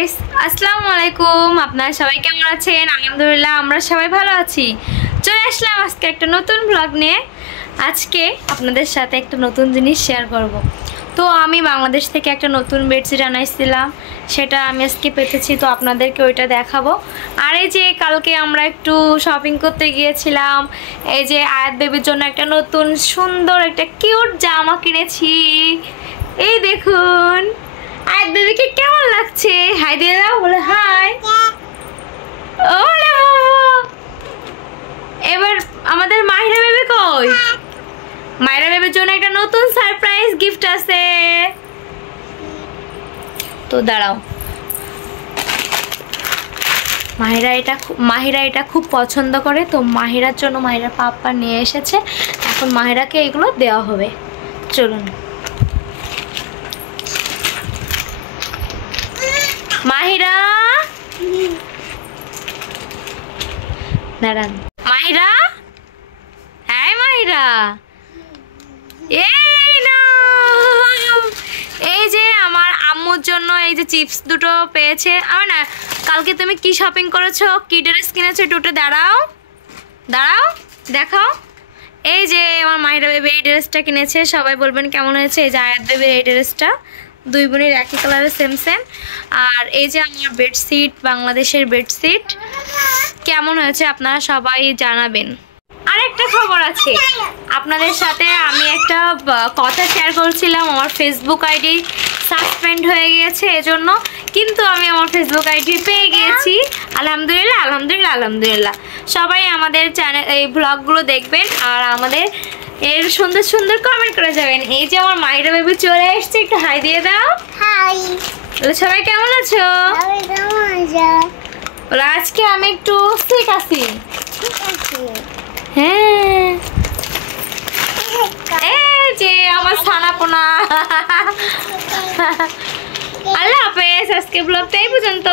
Guys, আসসালামু আলাইকুম। আপনারা সবাই কেমন আছেন? আলহামদুলিল্লাহ আমরা সবাই ভালো আছি। চলে আসলাম আজকে একটা নতুন ব্লগ নিয়ে। আজকে আপনাদের সাথে একটা নতুন জিনিস শেয়ার করব। তো আমি বাংলাদেশ থেকে একটা নতুন বেডশিট আনাইছিলাম, সেটা আমি আজকে পেতেছি, তো আপনাদেরকে ওইটা দেখাবো। আর এই যে কালকে আমরা একটু শপিং করতে গিয়েছিলাম, এই যে আয়াত বেবির জন্য একটা নতুন সুন্দর একটা কিউট জামা কিনেছি। এই দেখুন আয়াত বেবিকে কেমন লাগছে, হাই দিয়ে দাও, বলে হাই। ওরে বাবা, এবার আমাদের মাহিরা বেবি কই? মাহিরা বেবির জন্য একটা নতুন সারপ্রাইজ গিফট আছে, তো দাঁড়াও। মাহিরা এটা খুব পছন্দ করে, তো মাহিরার জন্য মাহিরা পাপা নিয়ে এসেছে। এখন মাহিরাকে এগুলো দেওয়া হবে। চলুন মাহিরা, দাঁড়ান মাহিরা, হ্যাঁ মাহিরা, এই না, এই যে আমার আম্মুর জন্য এই যে চিপস দুটো পেয়েছে। আমার না, কালকে তুমি কি শপিং করেছো, কি ড্রেস কিনেছো, একটু দাঁড়াও দাঁড়াও দেখাও। এই যে আমার মাহিরা বেবি এই ড্রেসটা কিনেছে, সবাই বলবেন কেমন হয়েছে। এই যে আয়াত বেবির এই ড্রেসটা, দুই বোনের একই কালারের সেম সেম। আর এই যে আমার বেডশিট, বাংলাদেশের বেডশিট, কেমন হয়েছে আপনারা সবাই জানাবেন। আরেকটা খবর আছে আপনাদের সাথে, আমি একটা কথা শেয়ার করছিলাম, আমার ফেসবুক আইডি সাসপেন্ড হয়ে গিয়েছে এজন্য, কিন্তু আমি আমার ফেসবুক আইডি পেয়ে গিয়েছি। আলহামদুলিল্লাহ আলহামদুলিল্লাহ আলহামদুলিল্লাহ। সবাই আমাদের চ্যানেল এই ব্লগগুলো দেখবেন আর আমাদের এর সুন্দর সুন্দর কমেন্ট করে যাবেন। এই যে আমার মাহিরা বেবি চলে এসেছে, একটু হাই দিয়ে দাও। হাই, সবাই কেমন আছো? বলো আজকে আমি একটু ঠিক আছি। হ্যাঁ, এই যে আমার ছানাপোনা। আল্লাহ হাফেজ, আজকে ব্লগটা এই পর্যন্ত।